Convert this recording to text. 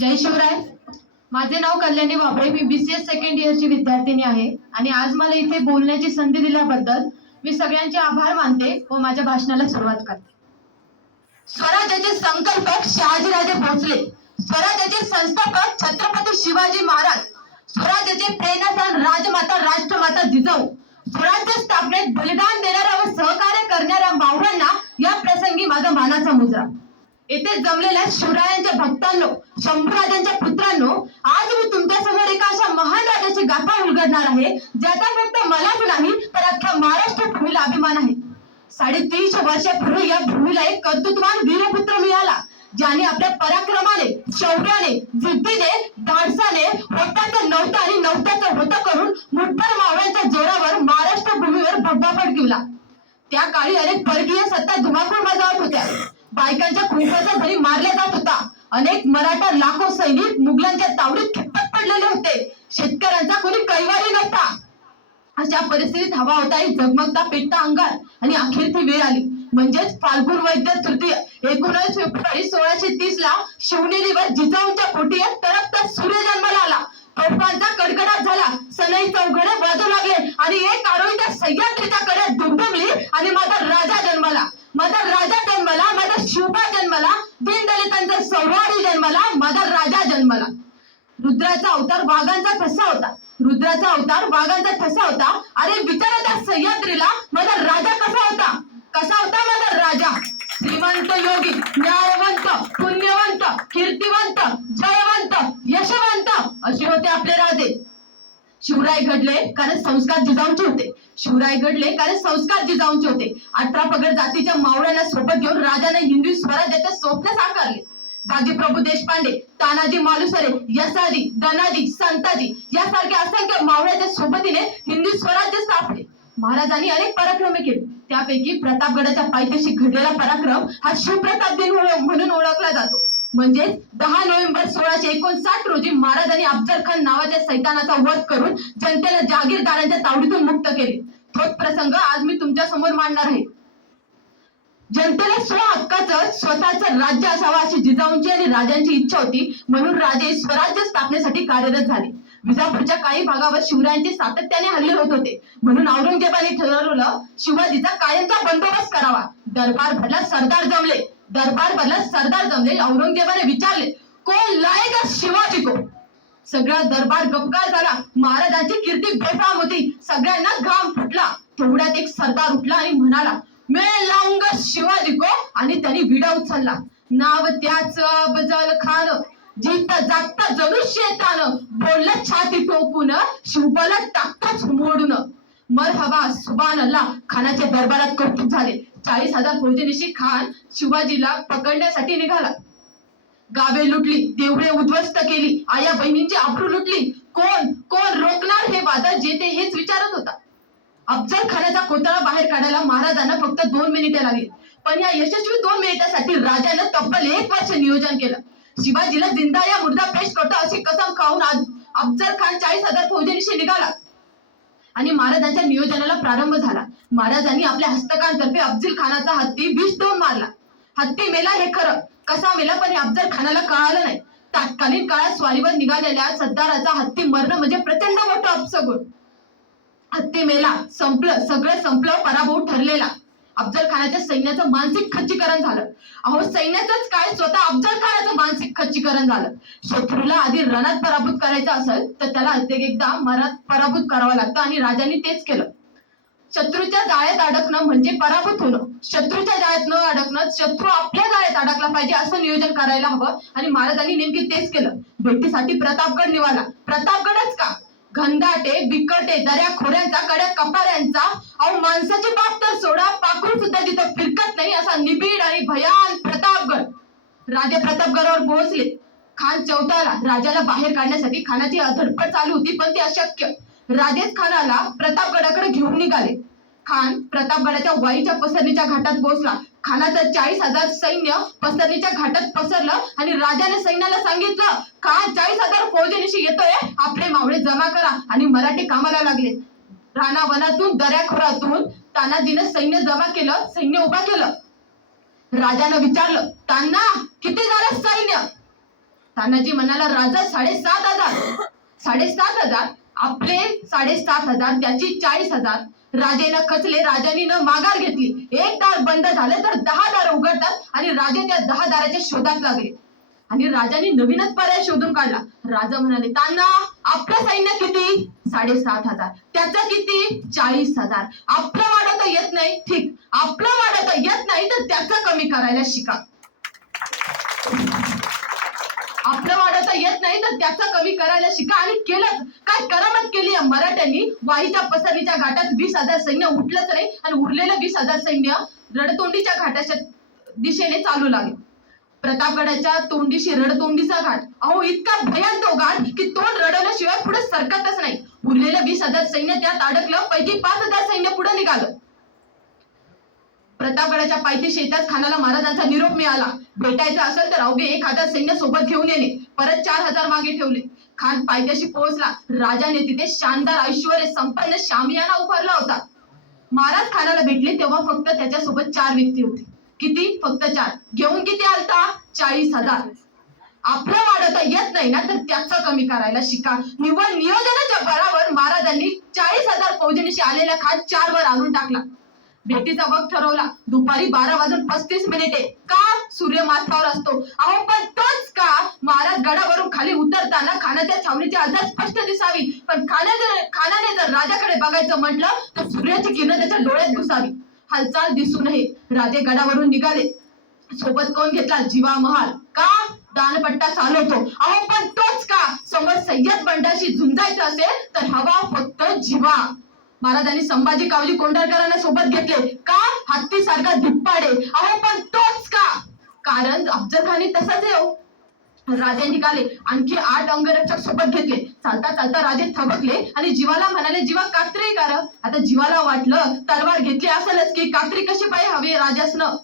जय शिवराय. माझे नाव कल्याणी बाबरे. मी BCS second इयरची विद्यार्थिनी आहे आणि आज मला इथे बोलण्याची संधी दिल्याबद्दल मी सगळ्यांचे आभार मानते व माझ्या भाषणाला सुरुवात करते. स्वराज्याचे संकल्पक शहाजीराजे भोसले. स्वराज्याचे संस्थापक छत्रपती शिवाजी महाराज. स्वराज्याचे प्रेरणास्थान राजमाता राष्ट्रमाता जिजाऊ. स्वराज्य स्थापनेत बलिदान देणाऱ्या व सहकार्य करणाऱ्या मावळ्यांना या प्रसंगी माझा मानाचा मुजरा. येथे जमलेल्या शिवरायांच्या भक्तांनो शंभूराजांच्या पुत्रांनो आज मी तुमच्यासमोर एका अशा महान राजाची गाथा उलगडणार आहे ज्याचा फक्त मलाच नाही तर अख्ख्या महाराष्ट्र भूमीला अभिमान आहे. साडेतीनशे वर्षापूर्वी या भूमीला एक कर्तृत्वान वीरपुत्र मिळाला ज्याने आपल्या पराक्रमाने शौर्याने जिद्दीने धाडसाने होत्याचं नव्हतं आणि नव्हत्याचं होतं करून मुठभर मावळ्यांच्या जोरावर महाराष्ट्र भूमीवर भगवा फडकिवला त्या काळी अनेक परकीय सत्ता धुमाकूळ बजावत होत्या. बायकांच्या खुंखाचा घरी मारला जात होता. अनेक मराठा लाखो सैनिक मुघलांच्या तावडीत खिप्पत पडलेले होते. शेतकऱ्यांचा कोणी कैवारी नव्हता. अशा परिस्थितीत हवा होता ही झगमगता पेटता अंगार आणि अखेर ती वेळ आली. म्हणजेच फाल्गुन वैद्य तृतीय एकोणीस फेब्रुवारी सोळाशे तीस ला शिवनेरीवर जिजाऊंच्या पोटी एक सूर्य जन्माला आला. तोफांचा कडकडाट झाला. सनई चौघडे वाजू लागले आणि एक आरोही त्या सह्याद्रीच्या कडे दुमदुमली आणि माझा राजा जन्माला. माझा राजा जन्माला माझा शिवबा जन्माला दीनदलितांचा सौराडी जन्माला माझा राजा जन्मला. रुद्राचा अवतार वाघांचा ठसा होता. रुद्राचा अवतार वाघांचा ठसा होता. अरे विचारा त्या सह्याद्रीला माझा राजा कसा होता? कसा होता माझा राजा? श्रीमंत योगी न्यायवंत पुण्यवंत कीर्तिवंत जयवंत यशवंत असे होते आपले राजे. शिवराय घडले कारण संस्कार जिजाऊंचे होते. शिवराय घडले कारण संस्कार जिजाऊंचे होते. अठरा पगड जातीच्या मावळ्यांना सोबत घेऊन राजाने हिंदू स्वराज्याचे स्वप्न साकारले. बाजीप्रभू देशपांडे तानाजी मालुसरे यसाजी धनाजी संताजी यासारख्या असंख्य मावळ्याच्या सोबतीने हिंदू स्वराज्य स्थापले. महाराजांनी अनेक पराक्रमे केले. त्यापैकी प्रतापगडाच्या पायथ्याशी घडलेला पराक्रम हा शिवप्रताप दिन म्हणून ओळखला जातो. म्हणजे दहा नोव्हेंबर सोळाशे एकोणसाठ रोजी महाराजांनी अफजल खान नावाच्या सैतानाचा वध करून जनतेला जागीरदारांच्या तावडीतून मुक्त केले. तोच प्रसंग आज मी तुमच्यासमोर मांडणार आहे. जनतेला स्व हक्काच स्वतःचं राज्य असावं अशी जिजाऊंची आणि राजांची इच्छा होती म्हणून राजे स्वराज्य स्थापनेसाठी कार्यरत झाले. विजापूरच्या काही भागावर शिवरायांचे सातत्याने हल्ले होत होते. म्हणून औरंगजेबाने ठरवलं शिवाजीचा कायमचा बंदोबस्त करावा. दरबार भरला सरदार जमले. दरबार भरला सरदार जमले औरंगजेबाने विचारले कोण लायक शिवाजी को सगळा दरबार गपकार झाला. महाराजांची कीर्ती बेफाम होती. सगळ्यांना घाम फुटला. तेवढ्यात एक सरदार उठला आणि म्हणाला मे लावूंगा शिवाजी को? आणि त्यांनी विडा उचलला. नाव त्याच अफजल खान. जिता जागता जणू शेतान. बोललं छाती टोकून शिवबाला टाकताच मोडून. मरहबा सुबान अल्ला खानाच्या दरबारात कौतुक झाले. चाळीस हजार फौजनिशी खान शिवाजीला पकडण्यासाठी निघाला. गावे लुटली देवळे उद्ध्वस्त केली आया बहिणींची आबरू लुटली. कोण कोण रोखणार हे वादळ जेते हेच विचारत होता. अफजल खानाचा कोतळा बाहेर काढायला महाराजांना फक्त दोन मिनिटे लागली. पण या यशस्वी दोन मिनिटासाठी राजानं तब्बल एक वर्ष नियोजन केलं. शिवाजीला जिंदा या मुर्दा पेश करतो अशी कसम खाऊन अफजल खान चाळीस हजार फौजेनिशी निघाला. आणि महाराजांच्या नियोजनाला प्रारंभ झाला. महाराजांनी आपल्या हस्तकांतर्फे अफजल खानाचा हत्ती विष देऊन मारला. हत्ती मेला हे खरं. कसा मेला पण हे अफजल खानाला कळालं नाही. तात्कालीन काळात स्वारीवर निघालेल्या सरदाराचा हत्ती मरणं म्हणजे प्रचंड मोठं अपसगुण. हत्ती मेला संपलं सगळं संपलं पराभव ठरलेला. अफजल खानाच्या सैन्याचं मानसिक खच्चीकरण झालं. अहो सैन्याचंच काय? स्वतः अफजल खानाचं मानसिक खच्चीकरण झालं. शत्रूला आधी रणात पराभूत करायचं असेल तर त्याला एकदा मनात पराभूत करावं लागतं आणि राजांनी तेच केलं. शत्रूच्या जाळ्यात अडकणं म्हणजे पराभूत होणं. शत्रूच्या जाळ्यात न अडकणं शत्रू आपल्या जाळ्यात अडकला पाहिजे असं नियोजन करायला हवं आणि महाराजांनी नेमकी तेच केलं. भेटीसाठी प्रतापगड निवाला. प्रतापगडच का? घनदाटे बिकटे दऱ्या खोऱ्यांचा कड्या कपाऱ्यांचा. अहो माणसाची बाब तर सोडा पाखरू सुद्धा तिथं फिरकत नाही असा निबिड आणि भयान प्रतापगड. राजे प्रतापगडावर पोहोचले. खान चौथाला राजाला बाहेर काढण्यासाठी खानाची धडपड चालू होती पण ती अशक्य. राजेच खानाला प्रतापगडाकडे घेऊन निघाले. खान प्रतापगडाच्या वाईच्या पसरणीच्या घाटात पोहोचला. खानाचं चाळीस हजार सैन्य पसरणीच्या घाटात पसरलं आणि राजाने सैन्याला सांगितलं का चाळीस हजार फौजेनिशी येतोय? आपले मावळे जमा करा. आणि मराठी कामाला लागले. रानावनातून दऱ्याखोरातून तानाजीनं सैन्य जमा केलं सैन्य उभा केलं. राजानं विचारलं तान्हा किती झालं सैन्य? तानाजी म्हणाला राजा साडेसात हजार. साडेसात हजार? आपले साडेसात हजार त्याची चाळीस हजार. राजेनं खचले राजाने न माघार घेतली. एक तास बंद झालं तर आणि राजे त्या दहा दाराच्या शोधात लागले. आणि राजाने नवीनच पर्याय शोधून काढला. राजा म्हणाले त्यांना आपलं सैन्य किती? साडेसात हजार. त्याचा किती? चाळीस हजार. आपलं वाढवता येत नाही. ठीक. आपलं वाढवता येत नाही तर त्याचं कमी करायला शिका. आपलं वाढवता येत नाही तर त्याचं कमी करायला शिका. आणि केलंच. काय करामत केली मराठ्यांनी? वाईच्या पसरणीच्या घाटात वीस हजार सैन्य उठलंच नाही. आणि उरलेलं वीस हजार सैन्य रडतोंडीच्या घाटाच्या दिशेने चालू लागले. प्रतापगडाच्या तोंडीशी रडतोंडीचा घाट. अहो इतका भयान तो घाट की तोंड रडवल्याशिवाय पुढे सरकतच नाही. उरलेलं वीस हजार सैन्य त्यात अडकलं पैकी पाच हजार सैन्य पुढे निघालं. प्रतापगडाच्या पायथी शेतात खानाला महाराजांचा निरोप मिळाला. भेटायचा असेल तर अवघे एक हजार सैन्य सोबत घेऊन येणे. परत चार हजार मागे ठेवले. खान पायथ्याशी पोहोचला. राजाने तिथे शानदार ऐश्वर संपन्न शामियाना उभारला होता. महाराज खानाला भेटले तेव्हा फक्त त्याच्यासोबत चार व्यक्ती होते. किती? फक्त चार. घेऊन किती आलता? चाळीस हजार. आपलं वाढवता येत नाही ना तर त्याचं कमी करायला शिका. निव्वळ नियोजनाच्या बळावर महाराजांनी चाळीस हजार फौजनीशी आलेला खात चार वर आणून टाकला. भेटीचा वक्त ठरवला. दुपारी बारा वाजून पस्तीस मिनिटे. का सूर्य माथ्यावर असतो? अहो पण तोच का महाराज गडावरून खाली उतरताना खानाच्या छावणीची आधार स्पष्ट दिसावी? पण खानाने खानाने जर राजाकडे बघायचं म्हटलं तर सूर्याची किरण त्याच्या डोळ्यात घुसावी. हालचाल दिसूनही नये. राजे गडावरून निघाले. सोबत कोण घेतला? जीवा महाल. का? दानपट्टा चालवतो. अहो पण तोच का? समोर सय्यद बंडाशी झुंजायचं असेल तर हवा फक्त जीवा. महाराजांनी संभाजी कावजी कोंढाळकरांना सोबत घेतले. का? हत्ती सारखा धिप्पाडे. अहो पण तोच का? कारण अफजल खानी तसाच आहे राजे निघाले. आणखी आठ अंगरक्षक सोबत घेतले. चालता चालता राजे थबकले आणि जीवाला म्हणाले जीवा कात्री कार आता जीवाला वाटलं तलवार घेतली असेलच की कात्री कशी पाहिजे हवी राजासनं?